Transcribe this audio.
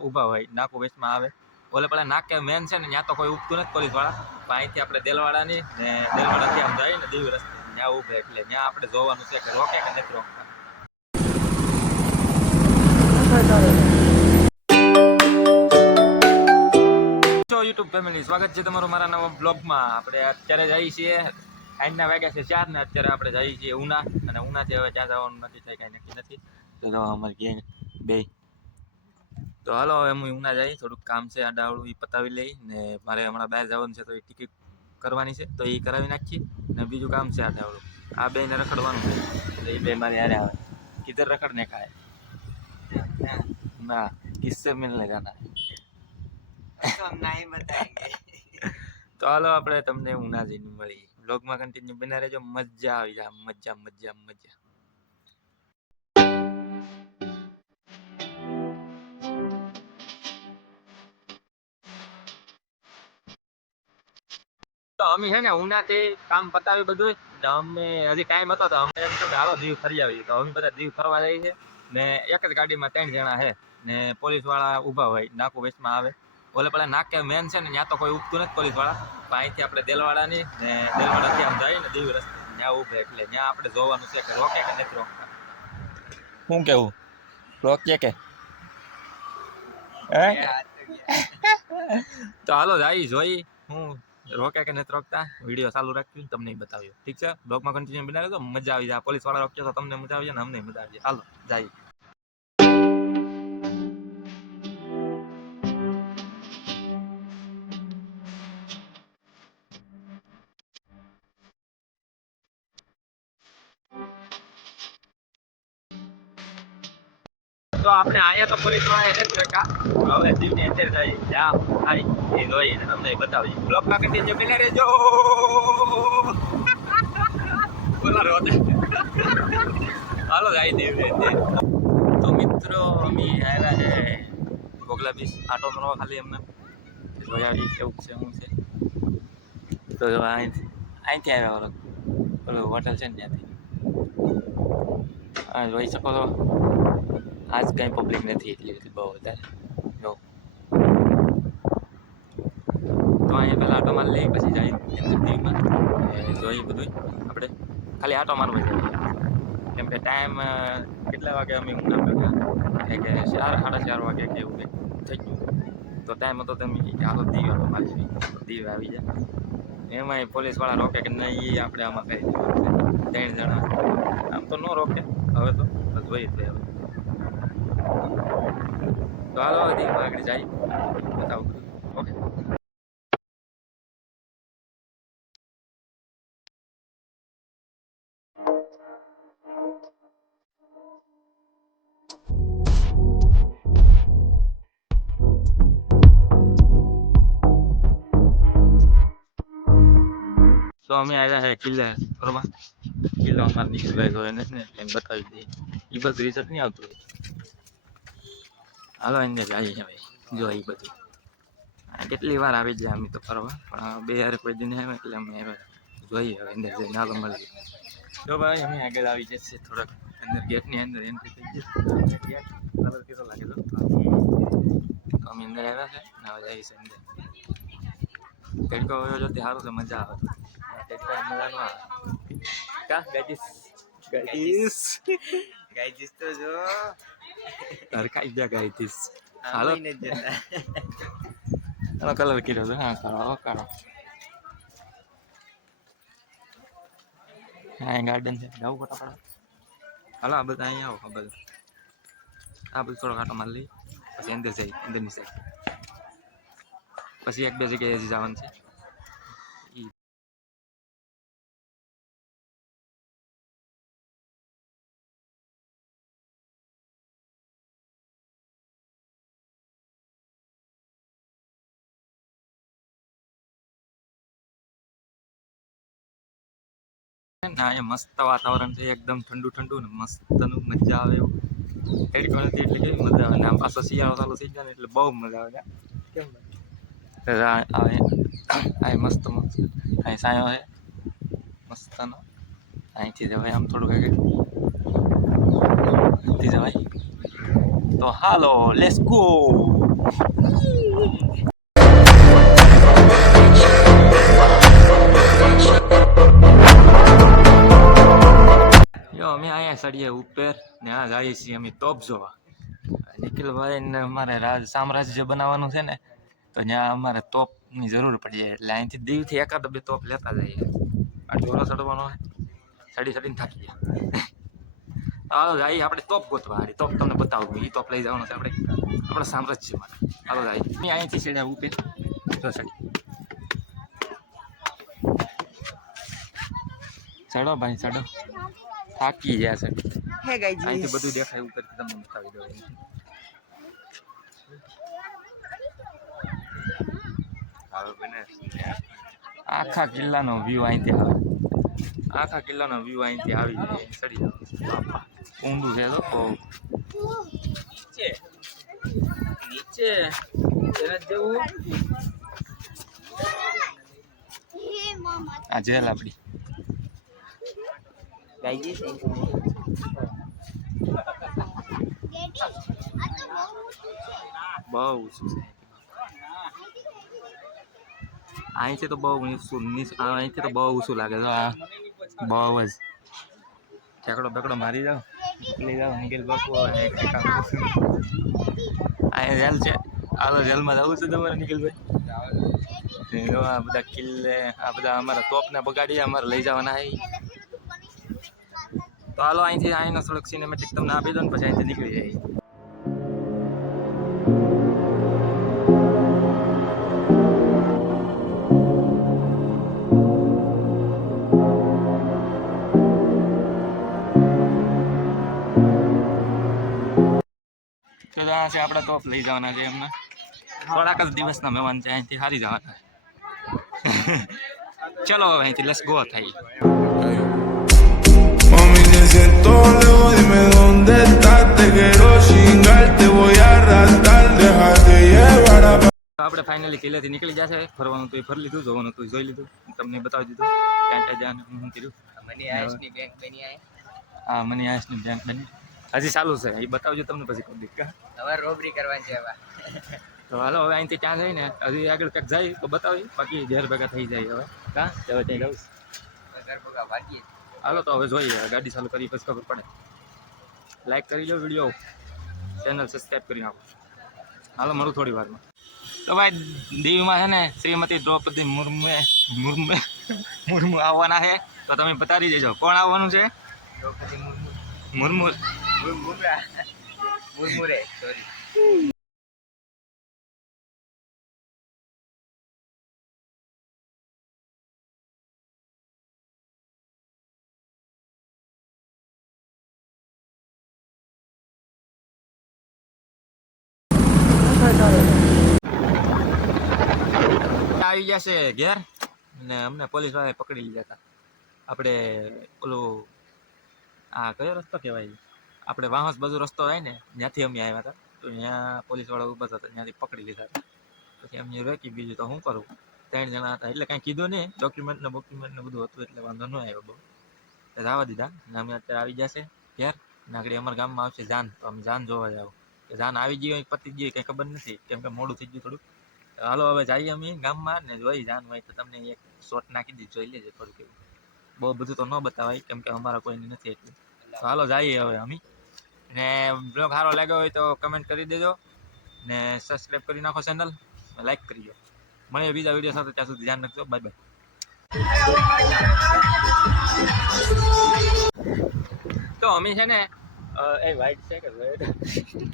ઊભા હોય, નાકુ વેચમાં આવે. ઓલે પેલા નાકે મેન છે ને, ત્યાં તો કોઈ ઉગતું નથી પોલીસવાળા પણ અહીંથી આપણે દેલવાડાની ને દેલવાડાથી આમ જાય ને દીવ રસ્તે ત્યાં ઊભે એટલે ત્યાં આપણે જોવાનું છે કે રોકે કે નથી રોકતા. યુટ્યુબ ફેમિલી, સ્વાગત છે તમારું મારા નવા બ્લોગમાં. આપણે અત્યારે જઈએ છીએ, સાંજના વાગ્યા છે ચાર ને અત્યારે આપણે જઈએ છીએ ઉના. અને ઉનાથી હવે ત્યાં જવાનું નથી થાય કાંઈ નક્કી નથી. તો અમારી ગેંગ બે તો હાલો હવે હું ઊંઘના જાય થોડુંક કામ છે આ ડાવડું એ પતાવી લઈ ને મારે હમણાં બહાર જવાનું છે તો એ ટિકિટ કરવાની છે તો એ કરાવી નાખીએ ને બીજું કામ છે આ ડાવડું આ બેને રખડવાનું છે એ બે મારે હારે આવે. રખડ ને ખાય. ના કિસ્સે મિલને ગાના. તો હાલો આપણે તમને ઉના જઈને મળી બ્લોગમાં કન્ટિન્યુ બના રહેજો મજા આવી જાય મજા મજા મજા. તો અમે છે ને ઉનાથી કામ પતાવી બધું અમે હજી ટાઈમ હતો તો અમે એમ કે હાલો દીવ ફરી આવીએ. તો અમે બધા દીવ ફરવા જઈએ ને એક જ ગાડીમાં ત્રણ જણા છે. ને પોલીસવાળા ઊભા હોય નાકુ વેસ્ટમાં આવે. ઓલે પેલા નાકે મેન છે ને ત્યાં તો કોઈ ઉગતું નથી પોલીસવાળા પણ અહીંથી આપણે દેલવાડાની ને દેલવાડાથી આમ ને દેવી રસ્તે ત્યાં ઊભે એટલે ત્યાં આપણે જોવાનું છે કે રોકે કે નથી રોકતા. શું કેવું? રોકીએ કે? હે? તો હાલો જાય જોઈ હું રોકે કે નથી રોકતા? વીડિયો ચાલુ રાખ્યું તમને બતાવ્યું ઠીક છે? બ્લોગમાં કન્ટિન્યુ બનાવ્યો તો મજા આવી જાય. પોલીસવાળા રોક્યો તો તમને મજા આવી જાય ને અમને મજા આવી જાય. હાલો, જાય. તો આપણે આયા તો પોલીસ જ રકા હવે દીવની અંદર થઈ જામ આઈ એ રોઈ તમને બતાવી બ્લોગમાં કન્ટિન્યુ બને રહેજો. બોલા રોતે હાલો જાય દેવ તો મિત્રો, અમે આવ્યા છે ગોગલા બીચ આટો મારવા ખાલી અમને જોઈ આવી કેવું છે, શું છે. તો જો અહીંથી અહીંથી આવ્યા ઓલો ઓલો હોટલ છે ને ત્યાંથી. જોઈ શકો છો. આજ કંઈ પબ્લિક નથી, એટલી બધી બહુ વધારે. જો. તો અહીંયા પહેલાં આટો મારી લઈ, પછી જાય અંદર દીવમાં એ જોઈએ બધું આપણે ખાલી આટો મારવા જઈએ કેમ કે ટાઈમ કેટલા વાગે અમે ઊંઘા કે કે ચાર, સાડા ચાર વાગે કે એવું કંઈક થઈ ગયું. તો ટાઈમ હતો તમે કે હાલો દીવ આટો મારી દીવ આવી જાય એમાંય પોલીસવાળા રોકે કે નહીં આપણે આમાં કઈ ત્રણ જણા. આમ તો ન રોકે. હવે તો જોઈએ તો હવે તો હાલો હવે આગળ જાય બતાવું ઓકે. તો અમે આવ્યા છે કિલ્લે. બરોબર? કિલ્લો અમારે નીકળી ગયો એને એમ બતાવી દઈએ. એ બસ રિઝલ્ટ નહીં આવતું. હાલો, અંદર જઈએ ભાઈ જોઈ બધું. કેટલી વાર આવી જાય અમે તો ફરવા, પણ બે યાર કોઈ દિન આવ્યા એટલે અમે જોઈએ હવે, અંદર જઈને. હાલો, મળીએ. જો ભાઈ, અમે આગળ આવી જશે થોડાક. અંદર ગેટની અંદર એન્ટ્રી થઈ જશે ગેટ કલર કેટલો લાગેલો તો અમે અંદર આવ્યા છે ને હવે જઈએ છીએ અંદર. તડકો હોય જો સારું છે, મજા આવે. તડકો મજા ન આવે. કા? ગાઈજીસ ગાઈજીસ ગાઈજીસ તો જો. dari kak Ida Gaitis. Halo. Halo kalau lagi dulu, kalau kalau. Nah, enggak ada nih. Jauh kota kalau. Kalau abel tanya, oh abel. Abel kalau kata Mali, pasti Indonesia, Indonesia. Pasti yang biasa kayak si zaman sih. ના એ મસ્ત વાતાવરણ છે, એકદમ ઠંડુ ઠંડુ ને મસ્તનું મજા આવે એવું. તડકો નથી એટલે કેવી મજા આવે. ને આમ પાછો શિયાળો ચાલુ થઈ જાય ને એટલે બહુ મજા આવે. કેમ આવે આ મસ્ત મસ્ત અહીં સાયો છે. મસ્તનો. અહીંથી જવાય આમ આગળ અહીંથી જવાય. તો હાલો લેટ્સ ગો ચડીએ ઉપર ને આ જઈએ છીએ અમે તોપ જોવા. નિખિલભાઈ ને અમારે રાજ, સામ્રાજ્ય બનાવવાનું છે ને, તો ત્યાં અમારે તોપની જરૂર પડી જાય. એટલે અહીંથી દીવથી એકાદ બે તોપ લેતા જઈએ. આ ઢોરો ચડવાનો હોય, ચડી ચડીને થાકી ગયા. હાલો જાય આપણે તોપ ગોતવા. હારી તોપ તમને બતાવું. એ તોપ લઈ જવાનો છે આપણે, આપણા સામ્રાજ્ય માટે. હાલો જાય મેં અહીંથી ચડ્યા ઉપે જો ચડી. ચડો ભાઈ, ચડો. થાકી ગયા છે. હે ગાઈઝ અહીંથી બધું દેખાય ઉપરથી તમને બતાવી દઉં આખા કિલ્લાનો વ્યૂ અહીંથી આવે. આખા કિલ્લાનો વ્યૂ અહીંથી આવી જાય ચડી જાવ ઊંડું છે તો. નીચે. નીચે. જવું. આ જેલ આપણી. ગાઈઝ બહુ ઊંચું છે. અહીંથી તો બહુ ઊંચું અહીં છે અહીંથી તો બહુ ઊંચું લાગે છે આ બહુ જ. ચકડો બેકડો મારી જાઓ. નીકળી જાઓ અંગેલ બાપુ. અહીંયા જેલ છે. આલો રેલમાં જવું છે તમારે નિખિલભાઈ? આ બધા કિલ્લે આ બધા અમારા તોપને બગાડી અમારે લઈ જવાના છે. તો હાલો, અહીંથી અહીંનો થોડોક સિનેમેટિક તમને આપી દો ને પછી અહીંથી નીકળી જાય તો છે, આપણે ટોપ લઈ જવાના છે એમને. થોડાક જ દિવસના મહેમાન છે, અહીંથી હારી જવાના. ચલો, હવે અહીંથી લસ ગો થાય. Te siento lejos, dime dónde estás. Te quiero chingar, te voy a arrastrar. Déjate llevar a આપણે ફાઇનલી કિલ્લેથી નીકળી જશે ફરવાનું તો એ ફરી લીધું જોવાનું તો જોઈ લીધું. તમને બતાવી દીધું ક્યાં ક્યાં જવાનું હું કર્યું મને આઈસની બેંક બની આય હા મને આઈસની બેંક બની. હજી ચાલુ છે એ બતાવજો તમને પછી કોઈ દીક હવે રોબરી કરવાની છે હવે. તો હાલો હવે અહીંથી ત્યાં જઈને હજી આગળ ક્યાંક જાય તો બતાવી. બાકી ઝેર ભેગા થઈ જાય હવે. કાં ત્યાં જાઉં ઘર ભગા ભાગીએ. હાલો તો હવે જોઈએ ગાડી ચાલુ કરી પછી ખબર પડે. લાઈક કરી લો વીડિયો ચેનલ સબસ્ક્રાઈબ કરી નાખો. હાલો મળું થોડી વારમાં. તો ભાઈ દીવમાં છે ને શ્રીમતી દ્રૌપદી મુર્મુએ મુર્મુ મુર્મુ આવવાના છે. તો તમે બતાવી દેજો. કોણ આવવાનું છે? દ્રૌપદી મુર્મુ. મુર્મુ. મુર્મુરા મુર્મુરે સોરી આવી ગયા છે ઘેર. ને અમને પોલીસ વાળાએ પકડી લીધા હતા. આપણે ઓલું, આ કયો રસ્તો કહેવાય? આપણે વાહસ બાજુ રસ્તો હોય ને, ત્યાંથી અમે આવ્યા હતા. તો ત્યાં પોલીસવાળા ઊભા હતા ત્યાંથી પકડી લીધા હતા. પછી અમને રોકી બીજું તો શું કરું? ત્રણ જણા હતા, એટલે કાંઈ કીધું નહીં. ડોક્યુમેન્ટ ને બોક્યુમેન્ટ ને બધું હતું, એટલે વાંધો ન આવ્યો બહુ. જવા દીધા. ને અમે અત્યારે આવી જશે ઘેર. નાગડી અમારા ગામમાં આવશે જાન. તો અમે જાન જોવા જાવ. જાન આવી ગઈ હોય, પતી ગઈ કંઈ ખબર નથી. કેમ કે મોડું થઈ ગયું થોડુંક. તો હાલો, હવે જઈએ અમે ગામમાં ને જોઈ જાન હોય તો તમને એક શોટ નાખી દીધી જોઈ લેજો થોડુંક એવું. બહુ બધું તો ન બતાવાય, કેમ કે અમારા કોઈને નથી એટલું. તો હાલો, જઈએ હવે અમે. ને બ્લોગ સારો લાગ્યો હોય તો કમેન્ટ કરી દેજો. ને સબસ્ક્રાઈબ કરી નાખો ચેનલ લાઈક કરજો. મળીએ બીજા વીડિયો સાથે, ત્યાં સુધી ધ્યાન રાખજો. બાય બાય તો અમે છે ને એ વાઈટ છે કે